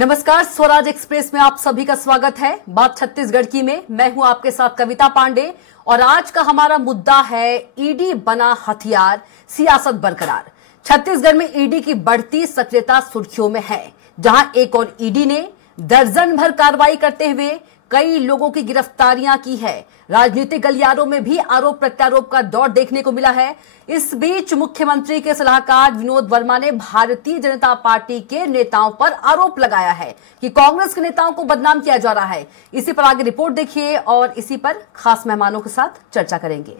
नमस्कार, स्वराज एक्सप्रेस में आप सभी का स्वागत है। बात छत्तीसगढ़ की में मैं हूं आपके साथ कविता पांडे और आज का हमारा मुद्दा है ईडी बना हथियार, सियासत बरकरार। छत्तीसगढ़ में ईडी की बढ़ती सक्रियता सुर्खियों में है, जहां एक और ईडी ने दर्जन भर कार्रवाई करते हुए कई लोगों की गिरफ्तारियां की है। राजनीतिक गलियारों में भी आरोप प्रत्यारोप का दौर देखने को मिला है। इस बीच मुख्यमंत्री के सलाहकार विनोद वर्मा ने भारतीय जनता पार्टी के नेताओं पर आरोप लगाया है कि कांग्रेस के नेताओं को बदनाम किया जा रहा है। इसी पर आगे रिपोर्ट देखिए और इसी पर खास मेहमानों के साथ चर्चा करेंगे।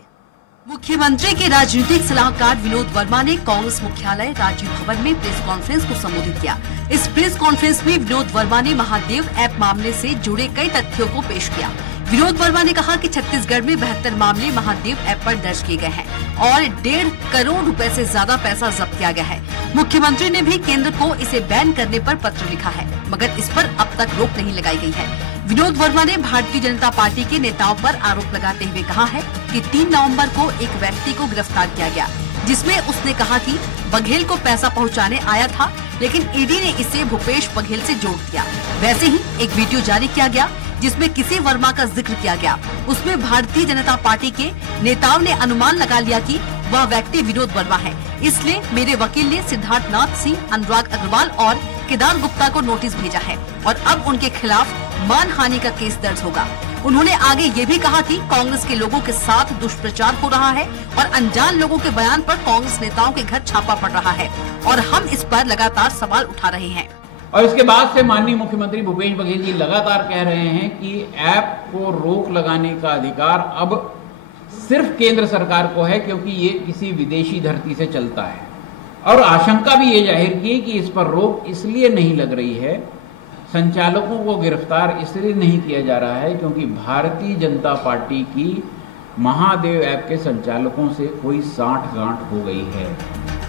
मुख्यमंत्री के राजनीतिक सलाहकार विनोद वर्मा ने कांग्रेस मुख्यालय राजीव भवन में प्रेस कॉन्फ्रेंस को संबोधित किया। इस प्रेस कॉन्फ्रेंस में विनोद वर्मा ने महादेव ऐप मामले से जुड़े कई तथ्यों को पेश किया। विनोद वर्मा ने कहा कि छत्तीसगढ़ में 72 मामले महादेव ऐप पर दर्ज किए गए हैं और 1.5 करोड़ रुपए से ज्यादा पैसा जब्त किया गया है। मुख्यमंत्री ने भी केंद्र को इसे बैन करने पर पत्र लिखा है, मगर इस पर अब तक रोक नहीं लगाई गई है। विनोद वर्मा ने भारतीय जनता पार्टी के नेताओं पर आरोप लगाते हुए कहा है कि 3 नवंबर को एक व्यक्ति को गिरफ्तार किया गया, जिसमें उसने कहा कि बघेल को पैसा पहुंचाने आया था, लेकिन ईडी ने इसे भूपेश बघेल से जोड़ दिया। वैसे ही एक वीडियो जारी किया गया जिसमें किसी वर्मा का जिक्र किया गया। उसमें भारतीय जनता पार्टी के नेताओं ने अनुमान लगा लिया कि वह व्यक्ति विनोद वर्मा है, इसलिए मेरे वकील ने सिद्धार्थ नाथ सिंह, अनुराग अग्रवाल और केदार गुप्ता को नोटिस भेजा है और अब उनके खिलाफ मानहानि का केस दर्ज होगा। उन्होंने आगे ये भी कहा कि कांग्रेस के लोगों के साथ दुष्प्रचार हो रहा है और अनजान लोगों के बयान पर कांग्रेस नेताओं के घर छापा पड़ रहा है और हम इस पर लगातार सवाल उठा रहे हैं। और इसके बाद से माननीय मुख्यमंत्री भूपेश बघेल जी लगातार कह रहे हैं कि ऐप को रोक लगाने का अधिकार अब सिर्फ केंद्र सरकार को है, क्योंकि ये किसी विदेशी धरती से चलता है। और आशंका भी ये जाहिर की कि इस पर रोक इसलिए नहीं लग रही है, संचालकों को गिरफ्तार इसलिए नहीं किया जा रहा है क्योंकि भारतीय जनता पार्टी की महादेव ऐप के संचालकों से कोई साठगांठ हो गई है।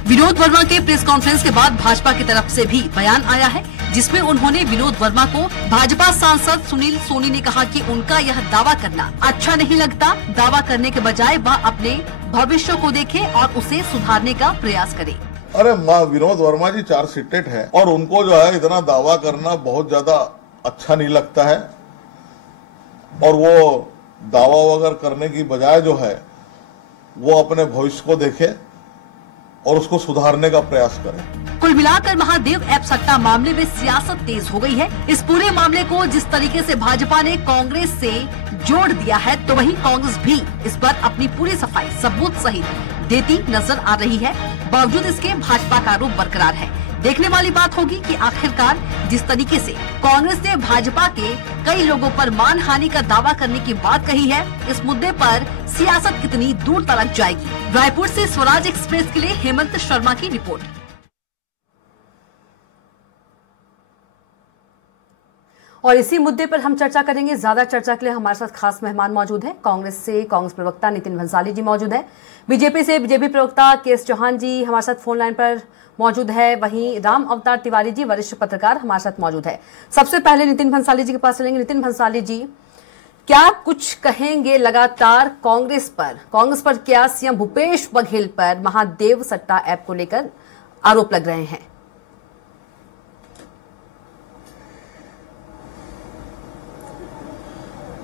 विनोद वर्मा के प्रेस कॉन्फ्रेंस के बाद भाजपा की तरफ से भी बयान आया है, जिसमें उन्होंने विनोद वर्मा को भाजपा सांसद सुनील सोनी ने कहा कि उनका यह दावा करना अच्छा नहीं लगता। दावा करने के बजाय वह अपने भविष्य को देखे और उसे सुधारने का प्रयास करे। अरे विनोद वर्मा जी चार्जशीटेड है और उनको जो है इतना दावा करना बहुत ज्यादा अच्छा नहीं लगता है और वो दावा वगैरह करने की बजाय जो है वो अपने भविष्य को देखे और उसको सुधारने का प्रयास करें। कुल मिलाकर महादेव ऐप सट्टा मामले में सियासत तेज हो गई है। इस पूरे मामले को जिस तरीके से भाजपा ने कांग्रेस से जोड़ दिया है, तो वहीं कांग्रेस भी इस पर अपनी पूरी सफाई सबूत सहित देती नजर आ रही है। बावजूद इसके भाजपा का आरोप बरकरार है। देखने वाली बात होगी कि आखिरकार जिस तरीके से कांग्रेस ने भाजपा के कई लोगों पर मानहानि का दावा करने की बात कही है, इस मुद्दे पर सियासत कितनी दूर तक जाएगी। रायपुर से स्वराज एक्सप्रेस के लिए हेमंत शर्मा की रिपोर्ट। और इसी मुद्दे पर हम चर्चा करेंगे। ज्यादा चर्चा के लिए हमारे साथ खास मेहमान मौजूद हैं। कांग्रेस से कांग्रेस प्रवक्ता नितिन भंसाली जी मौजूद हैं। बीजेपी से बीजेपी प्रवक्ता के.एस. चौहान जी हमारे साथ फोन लाइन पर मौजूद है। वहीं राम अवतार तिवारी जी वरिष्ठ पत्रकार हमारे साथ मौजूद है। सबसे पहले नितिन भंसाली जी के पास चलेंगे। नितिन भंसाली जी, क्या कुछ कहेंगे लगातार कांग्रेस पर क्या सीएम भूपेश बघेल पर महादेव सट्टा ऐप को लेकर आरोप लग रहे हैं?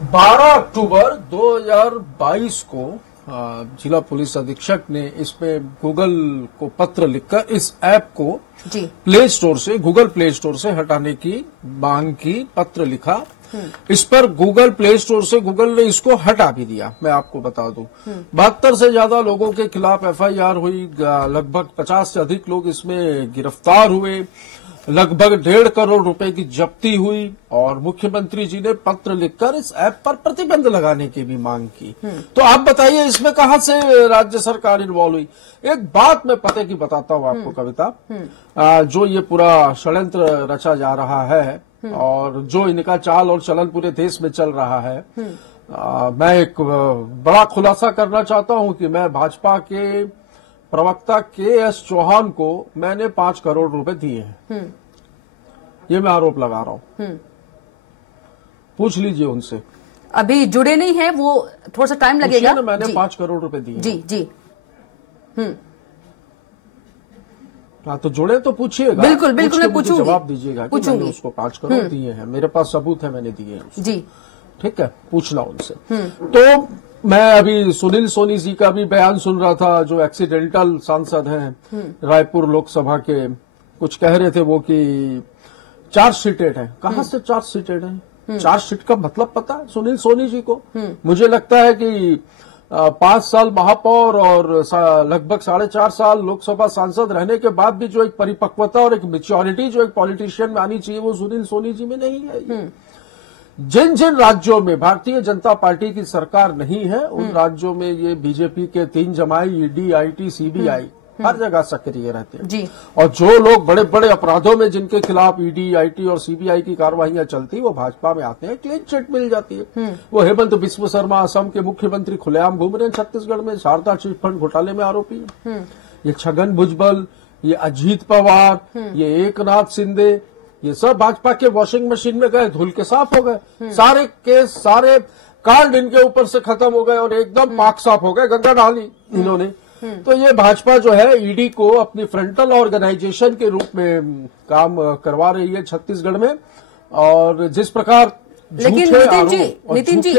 12 अक्टूबर 2022 को जिला पुलिस अधीक्षक ने इसमें गूगल को पत्र लिखकर इस ऐप को गूगल प्ले स्टोर से हटाने की मांग की पत्र लिखा। इस पर गूगल प्ले स्टोर से गूगल ने इसको हटा भी दिया। मैं आपको बता दूं 72 से ज्यादा लोगों के खिलाफ एफआईआर हुई, लगभग 50 से अधिक लोग इसमें गिरफ्तार हुए, लगभग 1.5 करोड़ रुपए की जब्ती हुई और मुख्यमंत्री जी ने पत्र लिखकर इस ऐप पर प्रतिबंध लगाने की भी मांग की। तो आप बताइए इसमें कहां से राज्य सरकार इन्वॉल्व हुई? एक बात मैं पते की बताता हूं आपको कविता, जो ये पूरा षड्यंत्र रचा जा रहा है और जो इनका चाल और चलन पूरे देश में चल रहा है, मैं एक बड़ा खुलासा करना चाहता हूं कि मैं भाजपा के प्रवक्ता के.एस. चौहान को मैंने 5 करोड़ रुपए दिए हैं। ये मैं आरोप लगा रहा हूं, पूछ लीजिए उनसे। अभी जुड़े नहीं है वो, थोड़ा सा टाइम लगेगा। मैंने 5 करोड़ रुपए दिए। जी। हाँ, तो जुड़े तो पूछिएगा। बिल्कुल बिल्कुल, मैं पूछूंगी, जवाब दीजिएगा कि मैंने उसको 5 करोड़ दिए हैं, मेरे पास सबूत है, मैंने दिए हैं जी। ठीक है, पूछना उनसे। तो मैं अभी सुनील सोनी जी का भी बयान सुन रहा था, जो एक्सीडेंटल सांसद हैं रायपुर लोकसभा के। कुछ कह रहे थे वो कि चार्ज शीटेड है। कहाँ से चार्ज शीटेड है? चार्ज शीट का मतलब पता है सुनील सोनी जी को? मुझे लगता है कि 5 साल महापौर और लगभग 4.5 साल लोकसभा सांसद रहने के बाद भी जो एक परिपक्वता और एक मैच्योरिटी जो एक पॉलिटिशियन में आनी चाहिए, वो सुनील सोनी जी में नहीं है। जिन जिन राज्यों में भारतीय जनता पार्टी की सरकार नहीं है, उन राज्यों में ये बीजेपी के 3 जमाई ईडी, आईटी, सीबीआई हर जगह सक्रिय रहते हैं जी। और जो लोग बड़े बड़े अपराधों में जिनके खिलाफ ईडी, आईटी और सीबीआई की कार्रवाइयां चलती, वो भाजपा में आते हैं, क्लीन चिट मिल जाती है। वो हेमंत बिस्व शर्मा असम के मुख्यमंत्री खुलेआम घूम रहे हैं छत्तीसगढ़ में, शारदा चिट फंड घोटाले में आरोपी है। ये छगन भुजबल, ये अजीत पवार, ये एकनाथ शिंदे, ये सब भाजपा के वॉशिंग मशीन में गए, धुल के साफ हो गए। सारे केस, सारे कार्ड इनके ऊपर से खत्म हो गए और एकदम पाक साफ हो गए, गंगा डाली इन्होंने। तो ये भाजपा जो है ईडी को अपनी फ्रंटल ऑर्गेनाइजेशन के रूप में काम करवा रही है छत्तीसगढ़ में। और जिस प्रकार लेकिन नितिन जी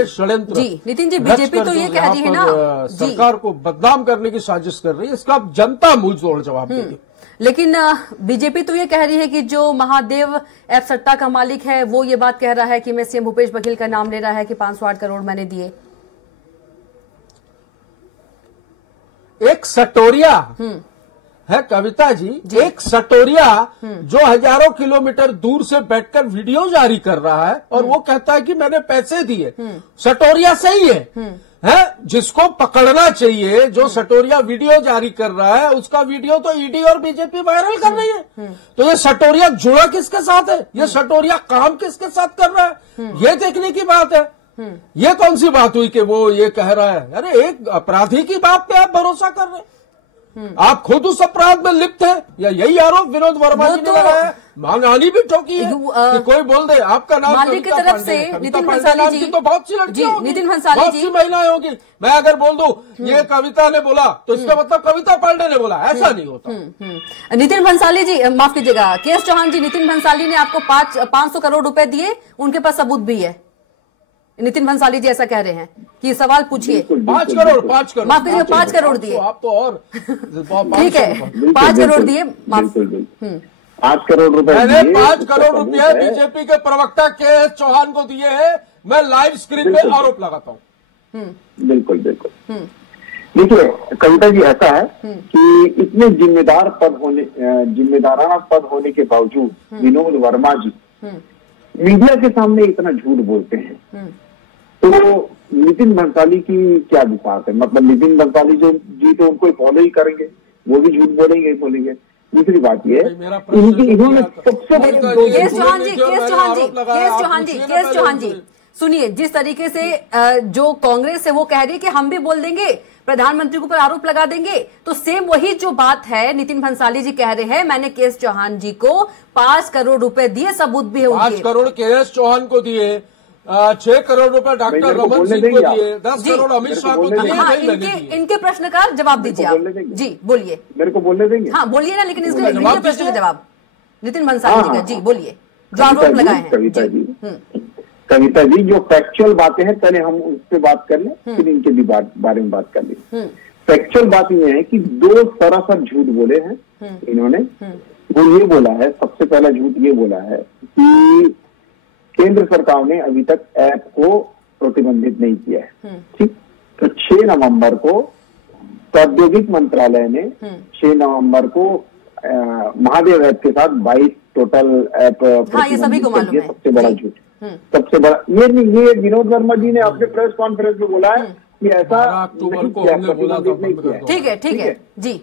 बीजेपी तो ये कह रही है ना, सरकार को बदनाम करने की साजिश कर रही है, इसका जनता मुंह तोड़ जवाब देगी। लेकिन बीजेपी तो ये कह रही है कि जो महादेव एफ सट्टा का मालिक है वो ये बात कह रहा है कि मैं सीएम भूपेश बघेल का नाम ले रहा है कि 508 करोड़ मैंने दिए। एक सटोरिया है कविता जी, एक सटोरिया जो हजारों किलोमीटर दूर से बैठकर वीडियो जारी कर रहा है और वो कहता है कि मैंने पैसे दिए। सटोरिया सही है जिसको पकड़ना चाहिए, जो सटोरिया वीडियो जारी कर रहा है उसका वीडियो तो ईडी और बीजेपी वायरल कर रही है। तो ये सटोरिया जुड़ा किसके साथ है? ये सटोरिया काम किसके साथ कर रहा है? ये देखने की बात है। ये कौन सी बात हुई कि वो ये कह रहा है? अरे एक अपराधी की बात पे आप भरोसा कर रहे हैं? आप खुद उस अपराध में लिप्त हैं, या यही आरोप विनोद वर्मा जी ने लगाया है? मानहानि भी ठोकी है कि कोई बोल दे आपका नाम मालिक की तरफ से नितिन भंसाली जी, तो बहुत सी लड़कियां होंगी, नितिन भंसाली बहुत सी महिलाएं होंगी। मैं अगर बोल दूं ये कविता ने बोला तो इसका मतलब कविता पांडे ने बोला, ऐसा नहीं होता। नितिन भंसाली जी, माफ कीजिएगा, केएस चौहान जी, नितिन भंसाली ने आपको 500 करोड़ रुपए दिए, उनके पास सबूत भी है। नितिन भंसाली जी ऐसा कह रहे हैं कि सवाल पूछिए। 5 करोड़ माफ कीजिएगा, 5 करोड़ दिए आप तो और ठीक है, 5 करोड़ दिए। 5 करोड़ रुपए मैंने 5 करोड़ रुपए बीजेपी के प्रवक्ता केएस चौहान को दिए हैं। मैं लाइव स्क्रीन पे आरोप लगाता हूँ। बिल्कुल बिल्कुल। देखिए कविता जी, ऐसा है कि इतने जिम्मेदाराना पद होने के बावजूद विनोद वर्मा जी मीडिया के सामने इतना झूठ बोलते हैं। तो नितिन भंसाली की क्या विश्वास है? मतलब नितिन भंसाली जो जी तो उनको फॉलो ही करेंगे, वो भी झूठ बोलेंगे बोलेंगे। दूसरी बात ये इन्होंने सबसे केएस चौहान जी सुनिए, जिस तरीके से जो कांग्रेस है वो कह रही है कि हम भी बोल देंगे, प्रधानमंत्री के ऊपर आरोप लगा देंगे, तो सेम वही जो बात है नितिन भंसाली जी कह रहे हैं, मैंने केएस चौहान जी को 5 करोड़ रुपए दिए, सबूत भी है उनके। 5 करोड़ केएस चौहान को दिए, 6 करोड़ रुपए डॉक्टर रमन सिंह को दिए, 10 करोड़ अमित शाह को दिए। इनके प्रश्न का जवाब दीजिए आप। जी बोलिए, मेरे को बोलने देंगे? हाँ बोलिए ना, लेकिन इसके प्रश्न का जवाब नितिन भंसाली जी का। जी बोलिए, जो आरोप लगाए हैं। कविता जी, जो फैक्चुअल बातें हैं पहले हम उस पर बात कर लें, फिर इनके भी बारे में बात कर लें। फैक्चुअल बात यह है कि 2 सरासर झूठ बोले हैं इन्होंने। वो ये बोला है, सबसे पहला झूठ ये बोला है कि केंद्र सरकार ने अभी तक ऐप को प्रतिबंधित नहीं किया है। ठीक, तो 6 नवंबर को प्रौद्योगिक मंत्रालय ने 6 नवंबर को महादेव ऐप के साथ 22 टोटल ऐप ये सभी को मालूम है। सबसे बड़ा झूठ, सबसे बड़ा ये विनोद वर्मा जी ने अपने प्रेस कॉन्फ्रेंस में बोला है कि ऐसा अक्टूबर को हमने बोला था। ठीक है जी।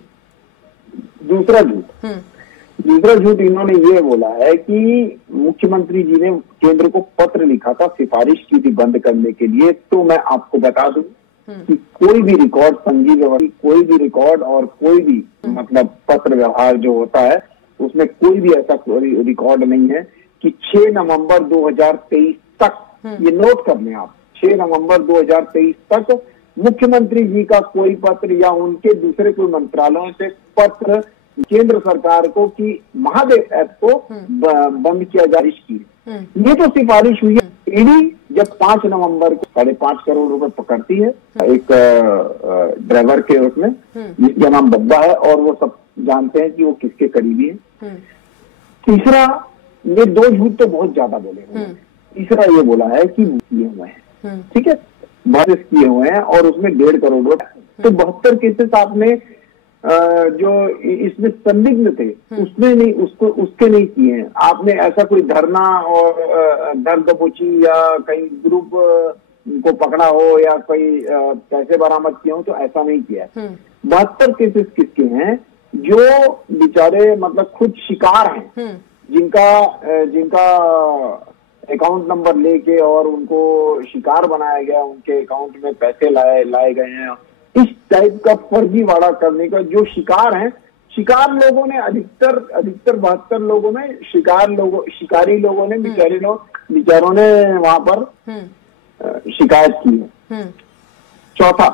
दूसरा झूठ इन्होंने ये बोला है कि मुख्यमंत्री जी ने केंद्र को पत्र लिखा था, सिफारिश की थी बंद करने के लिए। तो मैं आपको बता दूं कि कोई भी रिकॉर्ड, संघीय व्यवस्था कोई भी रिकॉर्ड और कोई भी मतलब पत्र व्यवहार जो होता है उसमें कोई भी ऐसा रिकॉर्ड नहीं है कि 6 नवंबर 2023 तक, ये नोट कर लें आप, 6 नवंबर 2023 तक मुख्यमंत्री जी का कोई पत्र या उनके दूसरे कोई मंत्रालयों से पत्र केंद्र सरकार को कि महादेव ऐप को बंद किया जाए की। ये तो सिफारिश हुई है। ईडी जब 5 नवंबर को 5.5 करोड़ रुपए पकड़ती है एक ड्राइवर के उसमें, जिसका नाम बब्बा है, और वो सब जानते हैं कि वो किसके करीबी है। तीसरा, ये 2 झूठ तो बहुत ज्यादा बोले। तीसरा ये बोला है कि किए हुए हैं, ठीक है, बहुत किए हुए हैं, और उसमें 1.5 करोड़ रुपए। तो 72 केसेस आपने जो इसमें संदिग्ध थे उसमें नहीं, उसके नहीं किए हैं आपने। ऐसा कोई धरना और दर्द दबोची या कहीं ग्रुप को पकड़ा हो या कोई पैसे बरामद किए हो, तो ऐसा नहीं किया है। 72 केसेस किसके हैं? जो बेचारे मतलब खुद शिकार हैं, जिनका अकाउंट नंबर लेके और उनको शिकार बनाया गया, उनके अकाउंट में पैसे लाए गए हैं। इस टाइप का फर्जीवाड़ा करने का जो शिकार हैं, शिकार लोगों ने अधिकतर 72 लोगों में शिकारी लोगों ने बेचारों ने वहां पर शिकायत की है। चौथा,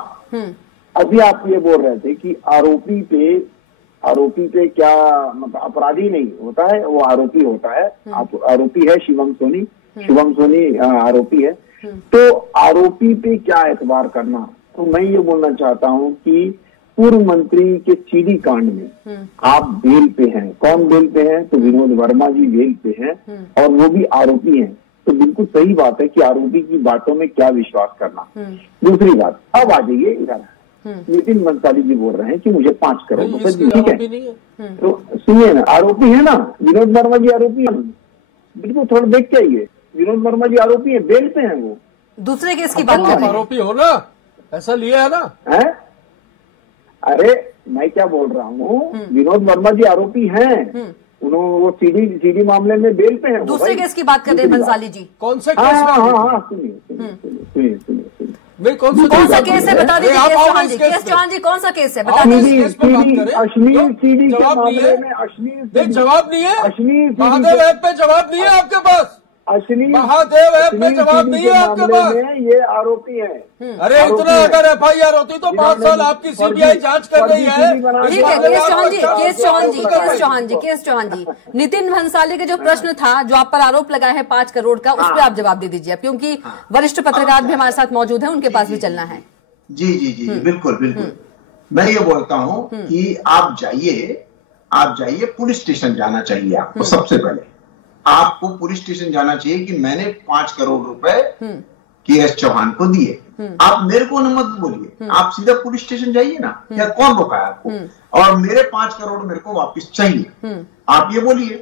अभी आप ये बोल रहे थे कि आरोपी पे क्या मतलब अपराधी नहीं होता है, वो आरोपी होता है। आरोपी है शिवम सोनी आरोपी है। तो आरोपी पे क्या एतबार करना? तो मैं ये बोलना चाहता हूं कि पूर्व मंत्री के सीडी कांड में आप बेल पे हैं। कौन बेल पे हैं? तो विनोद वर्मा जी बेल पे हैं, और वो भी आरोपी हैं। तो बिल्कुल सही बात है कि आरोपी की बातों में क्या विश्वास करना। दूसरी बात, अब आ जाइए इधर, नितिन भंसाली जी बोल रहे हैं कि मुझे 5 करोड़ रुपए, ठीक है, तो सुनिए ना, आरोपी है ना, विनोद वर्मा जी आरोपी है, बिल्कुल थोड़ा देख के आइए। विनोद वर्मा जी आरोपी है, बेल पे हैं वो। दूसरे केस की बात कर रहे हैं। आरोपी हो ना, ऐसा लिया है ना? है? अरे मैं क्या बोल रहा हूँ, विनोद वर्मा जी आरोपी हैं, उन्होंने वो सीडी मामले में बेल पे हैं। दूसरे केस की बात कर रहे हैं भंसाली जी। कौन से केस? हाँ, सुनिए। कौन सा केस है बता दीजिए। केस चौहान जी कौन सा केस है बता दीजिए। अश्लील सीडी के मामले में अश्लील जवाब नहीं है। अश्लील महादेव ऐप पे जवाब नहीं है आपके पास। अश्लील महादेव ऐप पे जवाब नहीं है आपके पास। ये आरोपी है। अरे इतना अगर FIR होती तो 5 साल आपकी CBI जांच कर रही है। ठीक है, केस चौहान जी, नितिन भंसाली का जो प्रश्न था, जो आप पर आरोप लगाए हैं 5 करोड़ का, उस पर आप जवाब दे दीजिए, क्योंकि वरिष्ठ पत्रकार भी हमारे साथ मौजूद हैं, उनके पास भी चलना है। जी, बिल्कुल। मैं ये बोलता हूँ कि आप जाइए पुलिस स्टेशन जाना चाहिए आपको। सबसे पहले आपको पुलिस स्टेशन जाना चाहिए कि मैंने 5 करोड़ रुपए KS चौहान को दिए। आप मेरे को मत बोलिए, आप सीधा पुलिस स्टेशन जाइए ना। या कौन रोका है आपको? और मेरे 5 करोड़ मेरे को वापस चाहिए, आप ये बोलिए।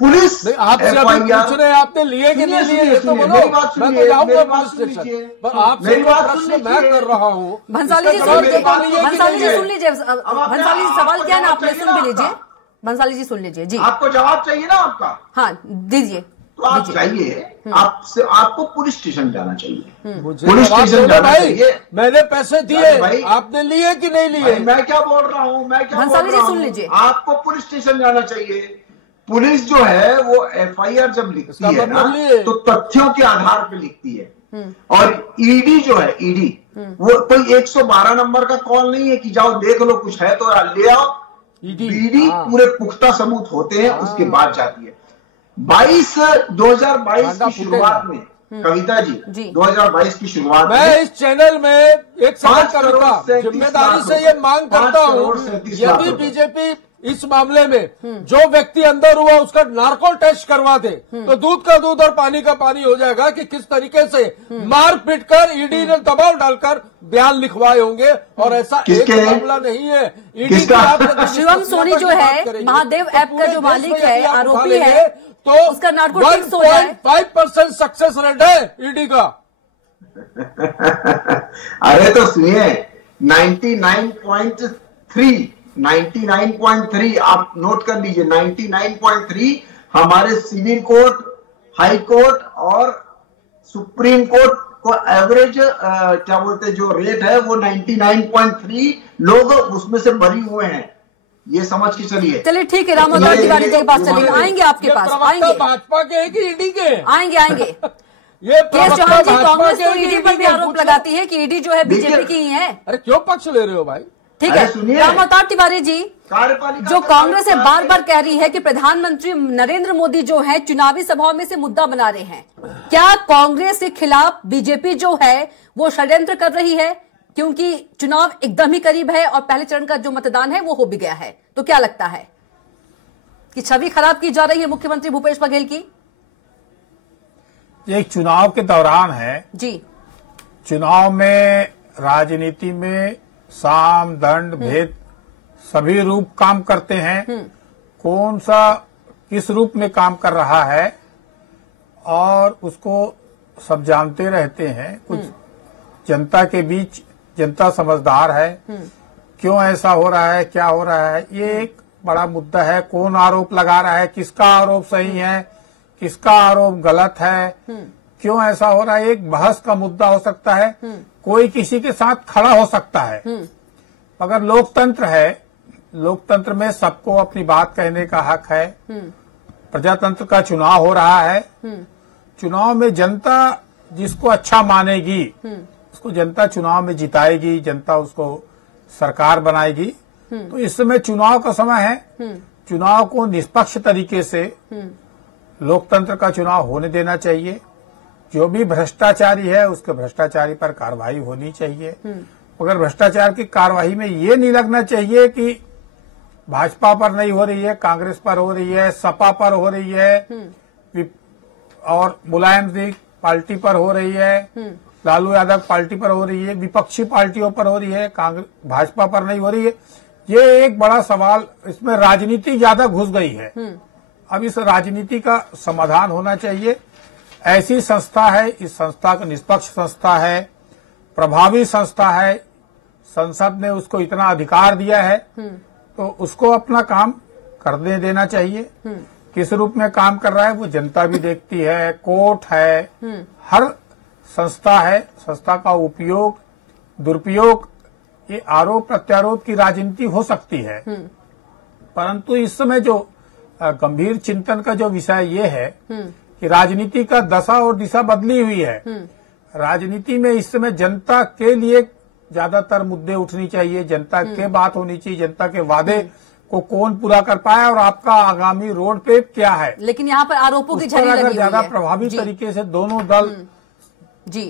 पुलिस आपसे पूछ रहे हैं आपने लिए कि नहीं लिए, ये तो बोलो। मेरी बात सुनिए, मैं तो जाऊंगा पुलिस स्टेशन, पर आपसे प्रश्न मैं कर रहा हूँ। भंसाली जी सुन लीजिए, भंसाली जी सवाल क्या है ना, आपने सुन भी लीजिए। भंसाली जी सुन लीजिए। जी, आपको जवाब चाहिए ना आपका? हाँ दीजिए। तो आप जाइए, आपको पुलिस स्टेशन जाना चाहिए। पुलिस स्टेशन जाना चाहिए। मैंने पैसे दिए, आपने लिए कि नहीं लिए? मैं क्या बोल रहा हूँ, भंसाली जी सुन लीजिए। आपको पुलिस स्टेशन जाना चाहिए। पुलिस जो है वो FIR जब लिखती है ना, तो तथ्यों के आधार पर लिखती है। और ईडी जो है, ईडी वो कोई 112 नंबर का कॉल नहीं है कि जाओ देख लो, कुछ है तो ले आओ। ईडी पूरे पुख्ता सबूत होते हैं, उसके बाद जाती है। 2022 की शुरुआत में, कविता जी 2022 की शुरुआत में, मैं इस चैनल में एक सवाल करूंगा, जिम्मेदारी से ये मांग करता हूँ, यदि बीजेपी इस मामले में जो व्यक्ति अंदर हुआ उसका नार्को टेस्ट करवा दे, तो दूध का दूध और पानी का पानी हो जाएगा कि किस तरीके से मार पीट कर ईडी ने दबाव डालकर बयान लिखवाए होंगे। और ऐसा एक मामला नहीं है। ईडी शिवम सोनी जो है, महादेव ऐप का जो मालिक है, आरोपी है, तो उसका नार्को टेस्ट हो जाए। 5% सक्सेस रेट है ईडी का। अरे तो सुनिए, 99.3 आप नोट कर लीजिए। 99.3 हमारे सिविल कोर्ट, हाई कोर्ट और सुप्रीम कोर्ट को एवरेज क्या बोलते जो रेट है वो 99.3 लोग उसमें से बरी हुए हैं। ये समझ के चलिए। चलिए ठीक है, रामोदास तिवारी के पास चलिए, आएंगे आपके पास, आएंगे। भाजपा के है कि ईडी के? आएंगे। ये केस चौहान जी, कांग्रेस तो ईडी पर भी आरोप लगाती है कि ईडी जो है बीजेपी की ही है। अरे क्यों पक्ष ले रहे हो भाई? ठीक है। राम अवतार तिवारी जी, जो कांग्रेस बार बार कह रही है कि प्रधानमंत्री नरेंद्र मोदी जो है चुनावी सभाओं में से मुद्दा बना रहे हैं, क्या कांग्रेस के खिलाफ बीजेपी जो है वो षड्यंत्र कर रही है? क्योंकि चुनाव एकदम ही करीब है और पहले चरण का जो मतदान है वो हो भी गया है, तो क्या लगता है कि छवि खराब की जा रही है मुख्यमंत्री भूपेश बघेल की? ये एक चुनाव के दौरान है जी। चुनाव में राजनीति में साम दंड भेद सभी रूप काम करते हैं। कौन सा किस रूप में काम कर रहा है और उसको सब जानते रहते हैं। कुछ जनता के बीच जनता समझदार है, क्यों ऐसा हो रहा है, क्या हो रहा है, ये एक बड़ा मुद्दा है। कौन आरोप लगा रहा है, किसका आरोप सही है, किसका आरोप गलत है, क्यों ऐसा हो रहा है, एक बहस का मुद्दा हो सकता है। कोई किसी के साथ खड़ा हो सकता है, मगर लोकतंत्र है, लोकतंत्र में सबको अपनी बात कहने का हक है। प्रजातंत्र का चुनाव हो रहा है, चुनाव में जनता जिसको अच्छा मानेगी उसको जनता चुनाव में जिताएगी, जनता उसको सरकार बनाएगी। तो इस समय चुनाव का समय है, चुनाव को निष्पक्ष तरीके से लोकतंत्र का चुनाव होने देना चाहिए। जो भी भ्रष्टाचारी है उसके भ्रष्टाचारी पर कार्रवाई होनी चाहिए, मगर भ्रष्टाचार की कार्रवाई में ये नहीं लगना चाहिए कि भाजपा पर नहीं हो रही है, कांग्रेस पर हो रही है, सपा पर हो रही है और मुलायम सिंह पार्टी पर हो रही है, लालू यादव पार्टी पर हो रही है, विपक्षी पार्टियों पर हो रही है, कांग्रेस भाजपा पर नहीं हो रही है। ये एक बड़ा सवाल, इसमें राजनीति ज्यादा घुस गई है। अब इस राजनीति का समाधान होना चाहिए। ऐसी संस्था है, इस संस्था का निष्पक्ष संस्था है, प्रभावी संस्था है, संसद ने उसको इतना अधिकार दिया है तो उसको अपना काम करने देना चाहिए। किस रूप में काम कर रहा है वो जनता भी देखती है, कोर्ट है, हर संस्था है। संस्था का उपयोग दुरुपयोग ये आरोप प्रत्यारोप की राजनीति हो सकती है, परंतु इस समय जो गंभीर चिंतन का जो विषय ये है कि राजनीति का दशा और दिशा बदली हुई है। राजनीति में इस समय जनता के लिए ज्यादातर मुद्दे उठनी चाहिए, जनता के बात होनी चाहिए, जनता के वादे को कौन पूरा कर पाया और आपका आगामी रोड पे क्या है। लेकिन यहाँ पर आरोपों की झड़ी लगी हुई है। ज्यादा प्रभावी तरीके से दोनों दल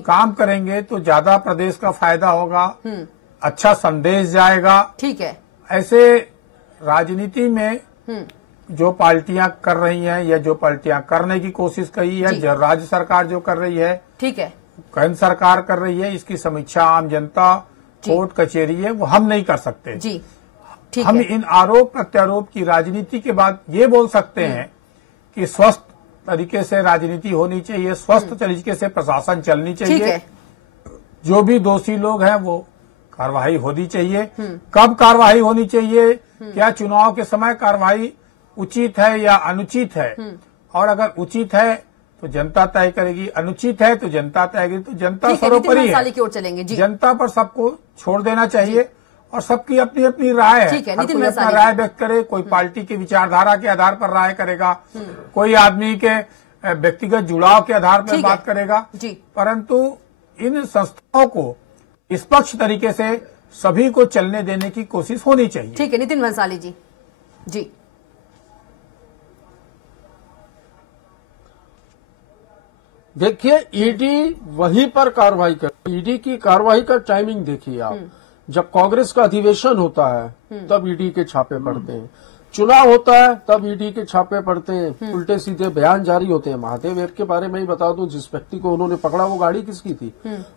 काम करेंगे तो ज्यादा प्रदेश का फायदा होगा, अच्छा संदेश जाएगा। ठीक है। ऐसे राजनीति में जो पार्टियां कर रही हैं या जो पार्टियां करने की कोशिश करी है, जो राज्य सरकार जो कर रही है, ठीक है, केंद्र सरकार कर रही है, इसकी समीक्षा आम जनता कोर्ट कचहरी है वो हम नहीं कर सकते जी। हम इन आरोप प्रत्यारोप की राजनीति के बाद ये बोल सकते हैं कि स्वस्थ तरीके से राजनीति होनी चाहिए, स्वस्थ तरीके से प्रशासन चलनी चाहिए। जो भी दोषी लोग हैं वो कार्रवाई होनी चाहिए। कब कार्रवाई होनी चाहिए, क्या चुनाव के समय कार्रवाई उचित है या अनुचित है, और अगर उचित है तो जनता तय करेगी, अनुचित है तो जनता तय करेगी। तो जनता सर्वोपरि है, जनता पर सबको छोड़ देना चाहिए और सबकी अपनी अपनी राय है। हर कोई अपना राय व्यक्त करे, कोई पार्टी की विचारधारा के आधार पर राय करेगा, कोई आदमी के व्यक्तिगत जुड़ाव के आधार पर बात करेगा, परंतु इन संस्थाओं को निष्पक्ष तरीके से सभी को चलने देने की कोशिश होनी चाहिए। ठीक है, नितिन भंसाली जी। जी देखिए, ईडी वहीं पर कार्रवाई कर, ईडी की कार्रवाई का टाइमिंग देखिए आप। जब कांग्रेस का अधिवेशन होता है तब ईडी के छापे पड़ते हैं, चुनाव होता है तब ईडी के छापे पड़ते हैं, उल्टे सीधे बयान जारी होते हैं। महादेव ऐप के बारे में ही बता दूं, जिस व्यक्ति को उन्होंने पकड़ा वो गाड़ी किसकी थी?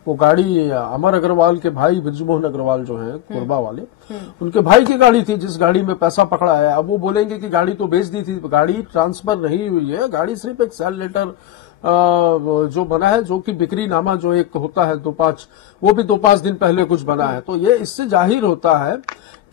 वो गाड़ी अमर अग्रवाल के भाई बृजमोहन अग्रवाल जो है कोरबा वाले, उनके भाई की गाड़ी थी जिस गाड़ी में पैसा पकड़ा है। अब वो बोलेंगे कि गाड़ी तो बेच दी थी, गाड़ी ट्रांसफर नहीं हुई है, गाड़ी सिर्फ एक सेल लेटर जो बना है, जो कि बिक्री नामा जो एक होता है 2-5, वो भी 2-5 दिन पहले कुछ बना है। तो ये इससे जाहिर होता है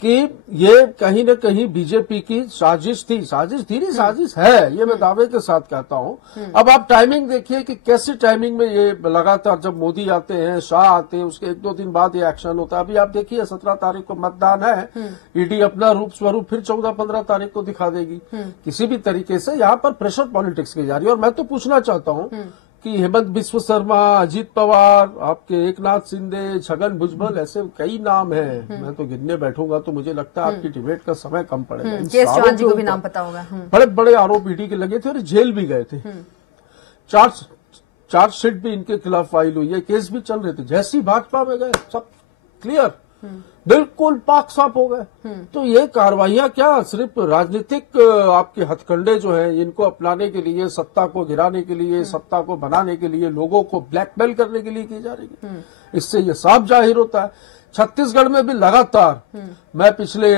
कि ये कहीं न कहीं बीजेपी की साजिश थी नहीं, साजिश है, ये मैं दावे के साथ कहता हूं। अब आप टाइमिंग देखिए कि कैसे टाइमिंग में ये लगातार, जब मोदी आते हैं, शाह आते हैं, उसके 1-2 दिन बाद ये एक्शन होता है। अभी आप देखिए 17 तारीख को मतदान है, ईडी अपना रूप स्वरूप फिर 14-15 तारीख को दिखा देगी। किसी भी तरीके से यहाँ पर प्रेशर पॉलिटिक्स की जा रही है। और मैं तो पूछना चाहता हूँ कि हेमंत बिस्व शर्मा, अजीत पवार, आपके एकनाथ शिंदे, छगन भुजबल, ऐसे कई नाम हैं। मैं तो गिनने बैठूंगा तो मुझे लगता है आपकी डिबेट का समय कम पड़ेगा। केएस चौहान जी को भी नाम पता होगा। बड़े बड़े आरोप ईडी के लगे थे और जेल भी गए थे। चार्जशीट भी इनके खिलाफ फाइल हुई है, केस भी चल रहे थे। जैसी भाजपा में गए सब क्लियर, बिल्कुल पाक साफ हो गए। तो ये कार्रवाइयां क्या सिर्फ राजनीतिक आपके हथकंडे जो हैं इनको अपनाने के लिए, सत्ता को गिराने के लिए, सत्ता को बनाने के लिए, लोगों को ब्लैकमेल करने के लिए की जा रही है। इससे ये साफ जाहिर होता है। छत्तीसगढ़ में भी लगातार मैं पिछले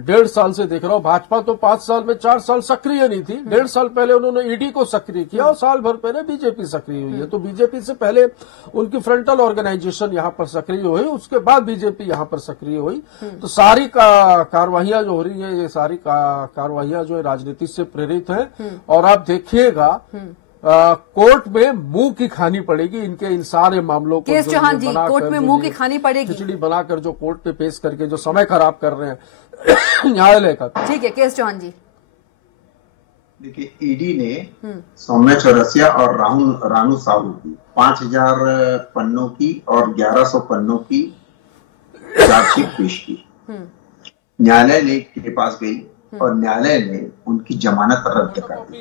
1.5 साल से देख रहा हूँ, भाजपा तो 5 साल में 4 साल सक्रिय नहीं थी। 1.5 साल पहले उन्होंने ईडी को सक्रिय किया और साल भर पहले बीजेपी सक्रिय हुई है। तो बीजेपी से पहले उनकी फ्रंटल ऑर्गेनाइजेशन यहाँ पर सक्रिय हुई, उसके बाद बीजेपी यहाँ पर सक्रिय हुई। तो सारी कार्रवाइयां जो हो रही है, ये सारी कार्रवाइयां जो है राजनीति से प्रेरित है। और आप देखिएगा कोर्ट में मुंह की खानी पड़ेगी इनके इन सारे मामलों को। केएस चौहान जी, कोर्ट में मुंह की खानी पड़ेगी, खिचड़ी बनाकर जो कोर्ट पे पेश करके जो समय खराब कर रहे हैं न्यायालय का। ठीक है केएस चौहान जी। देखिए, ईडी ने सौम्या चौरसिया और रानू साहू की 5000 पन्नों की और 1100 पन्नों की चार्जशीट पेश की। न्यायालय के पास गई और न्यायालय ने उनकी जमानत रद्द कर दी।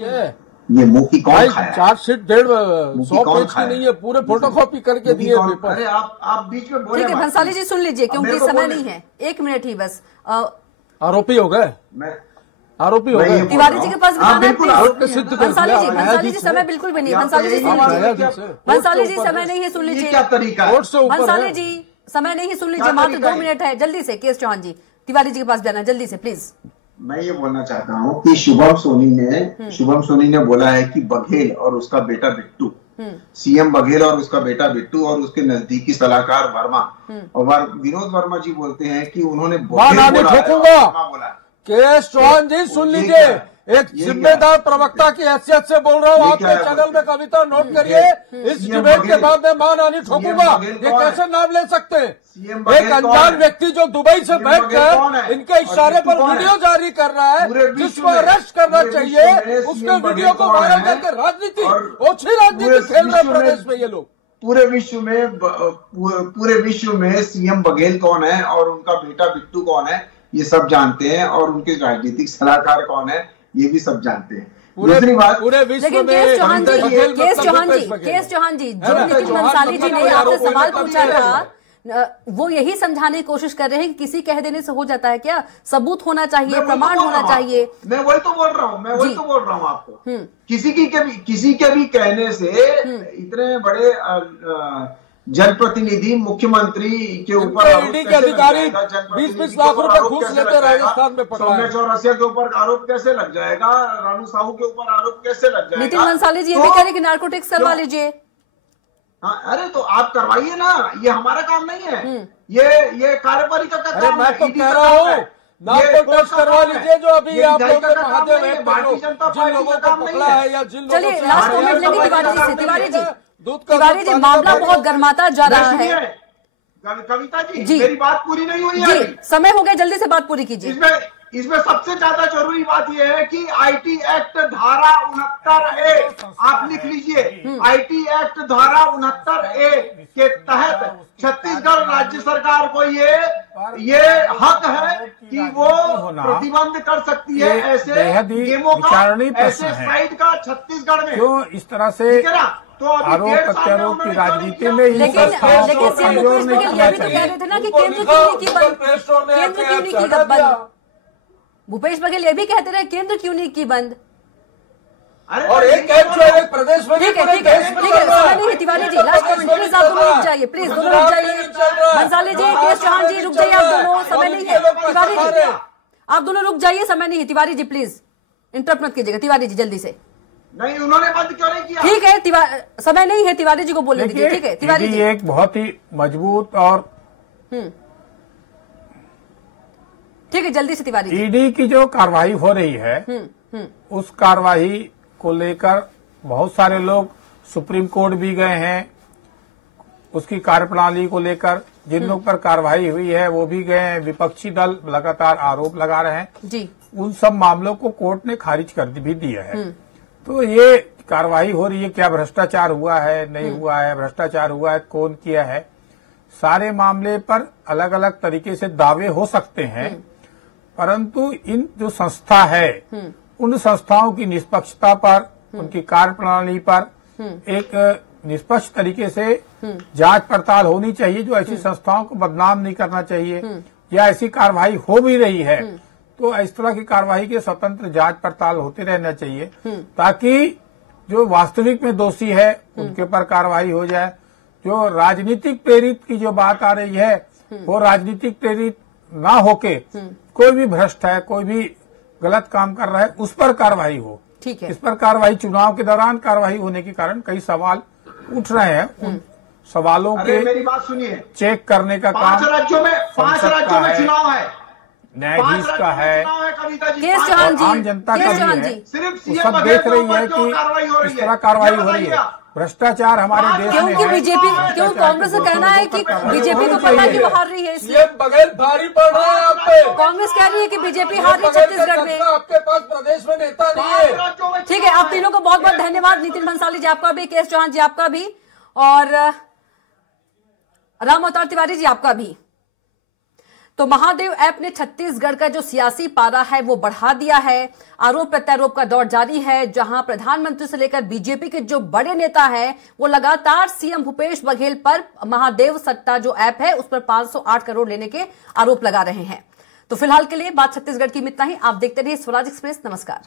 ये मुंह की कौन खाया? चार्जशीट 150 पेज की नहीं है, पूरे फोटोकॉपी करके दिए पेपर। अरे आप बीच में बोले। ठीक है भंसाली जी सुन लीजिए, क्योंकि समय नहीं है, 1 मिनट ही बस। आरोपी हो गए, आरोपी हो गए। तिवारी जी के पास भंसाली जी समय बिल्कुल भी नहीं। भंसाली जी समय नहीं है, सुन लीजिए। क्या तरीका है? भंसाली जी समय नहीं है, सुन लीजिए, मात्र 2 मिनट है। जल्दी से केएस चौहान जी, तिवारी जी के पास जाना जल्दी से प्लीज। मैं ये बोलना चाहता हूँ कि शुभम सोनी ने बोला है कि बघेल और उसका बेटा बिट्टू, सीएम बघेल और उसका बेटा बिट्टू और उसके नजदीकी सलाहकार वर्मा, और विनोद वर्मा जी बोलते हैं कि उन्होंने बोला। केएस चौहान जी सुन लीजिए, एक जिम्मेदार प्रवक्ता की हैसियत से बोल रहा हूँ, आपके चैनल में कविता नोट करिए। इस डिबेट के बाद मैं मानहानि ठोकूंगा। ये कैसे नाम ले सकते हैं? एक अनजान व्यक्ति जो दुबई से बैठकर इनके इशारे पर वीडियो जारी कर रहा है, जिसको अरेस्ट करना चाहिए, उसके वीडियो को वायरल करके राजनीति, ओछी राजनीति खेल रहे प्रदेश में ये लोग। पूरे विश्व में सीएम बघेल कौन है और उनका बेटा बिट्टू कौन है ये सब जानते हैं, और उनके राजनीतिक सलाहकार कौन है ये भी सब जानते हैं। दूसरी बात, पूरे विश्व में केएस चौहान जी, जो नितिन भंसाली जी ने आपसे सवाल पूछा था, वो यही समझाने की कोशिश कर रहे हैं कि किसी कह देने से हो जाता है क्या? सबूत होना चाहिए, प्रमाण होना चाहिए। मैं वही तो बोल रहा हूँ आपको। किसी के भी कहने से इतने बड़े जनप्रतिनिधि, मुख्यमंत्री के ऊपर ईडी के अधिकारी 20-20 लाख रुपए घूस लेते राजस्थान में पकड़ा है। सौम्या चौरसिया के ऊपर आरोप कैसे लग जाएगा? रानू साहू के ऊपर आरोप कैसे लग जाएगा? नितिन भंसाली जी ये भी कह रहे कि नार्कोटिक्स करवा लीजिए। हाँ, अरे तो आप करवाइए ना, ये हमारा काम नहीं है, ये कार्यपालिका का काम है। मैं तो कह रहा हूँ नार्कोटिक्स करवा लीजिए, जो अभी आप लोगों ने महादेव है, जिन लोगों को पकड़ा है या जिन लोगों को। लास्ट कमेंट लेंगे तिवारी जी, मामला बहुत गर्माता जा रहा है। कविता जी, मेरी बात पूरी नहीं हुई है। समय हो गया, जल्दी से बात पूरी कीजिए। इसमें सबसे ज्यादा जरूरी बात यह है कि आईटी एक्ट धारा 69A आप लिख लीजिए। आईटी एक्ट धारा 69A के तहत छत्तीसगढ़ राज्य सरकार को ये हक है कि वो प्रतिबंध कर सकती है ऐसे गेमों का, ऐसे साइट का छत्तीसगढ़ में। क्यों इस तरह से तो आरोप प्रत्यारोप की राजनीति में लेकिन सीएम भूपेश बघेल ये भी तो कह रहे थे ना कि केंद्र क्यों नहीं की बंद। भूपेश बघेल ये भी कहते रहे केंद्र क्यों नहीं की बंद। और एक प्रदेश में ठीक है समय नहीं है। Tiwari ji last comment please, आप दोनों रुक जाइए, प्लीज दोनों रुक जाइए। भंसाली जी, केएस चौहान जी रुक जाइए, आप दोनों, समय नहीं है। तिवारी जी आप दोनों रुक जाइए, समय नहीं है। तिवारी जी प्लीज इंटरप्ट मत कीजिएगा। तिवारी जी जल्दी से। नहीं, उन्होंने बंद क्यों नहीं किया? ठीक है, समय नहीं है, तिवारी जी को बोलने दीजिए। ठीक है तिवारी जी, एक बहुत ही मजबूत और ठीक है जल्दी से तिवारी जी। ईडी की जो कार्रवाई हो रही है उस कार्रवाई को लेकर बहुत सारे लोग सुप्रीम कोर्ट भी गए हैं। उसकी कार्यप्रणाली को लेकर जिन लोग पर कार्रवाई हुई है वो भी गए हैं। विपक्षी दल लगातार आरोप लगा रहे हैं जी। उन सब मामलों को कोर्ट ने खारिज कर भी दिया है। तो ये कार्रवाई हो रही है, क्या भ्रष्टाचार हुआ है, नहीं हुआ है, भ्रष्टाचार हुआ है, कौन किया है, सारे मामले पर अलग अलग तरीके से दावे हो सकते हैं। परंतु इन जो संस्था है, उन संस्थाओं की निष्पक्षता पर, उनकी कार्यप्रणाली पर एक निष्पक्ष तरीके से जांच पड़ताल होनी चाहिए। जो ऐसी संस्थाओं को बदनाम नहीं करना चाहिए, या ऐसी कार्रवाई हो भी रही है तो इस तरह की कार्रवाई के स्वतंत्र जांच पड़ताल होते रहना चाहिए, ताकि जो वास्तविक में दोषी है उनके ऊपर कार्रवाई हो जाए। जो राजनीतिक प्रेरित की जो बात आ रही है, वो राजनीतिक प्रेरित ना होके कोई भी भ्रष्ट है, कोई भी गलत काम कर रहा है, उस पर कार्रवाई हो। ठीक है। इस पर कार्रवाई, चुनाव के दौरान कार्रवाई होने के कारण कई सवाल उठ रहे हैं। उन सवालों के मेरी बात सुनिए, चेक करने का काम 5 राज्यों में चुनाव है, न्यायाधीश का है, केएस चौहान जी, आम जनता का भी है। सिर्फ सब देख रही है कि इस तरह कार्रवाई हो रही है। भ्रष्टाचार हमारे देश में क्योंकि है। बीजेपी, क्यों कांग्रेस का कहना है कि बीजेपी को पता है कि वो हार रही है, इसलिए बगैर भारी पड़ रहा है आप पे। कांग्रेस कह रही है कि बीजेपी हार रही छत्तीसगढ़ में। आपके पास प्रदेश में नेता नहीं है। ठीक है, आप तीनों को बहुत बहुत धन्यवाद। नितिन भंसाली जी आपका भी, केएस चौहान जी आपका भी, और राम अवतार तिवारी जी आपका भी। तो महादेव ऐप ने छत्तीसगढ़ का जो सियासी पारा है वो बढ़ा दिया है। आरोप प्रत्यारोप का दौर जारी है, जहां प्रधानमंत्री से लेकर बीजेपी के जो बड़े नेता हैं वो लगातार सीएम भूपेश बघेल पर महादेव सट्टा जो ऐप है उस पर 508 करोड़ लेने के आरोप लगा रहे हैं। तो फिलहाल के लिए बात छत्तीसगढ़ की इतना ही। आप देखते रहिए स्वराज एक्सप्रेस। नमस्कार।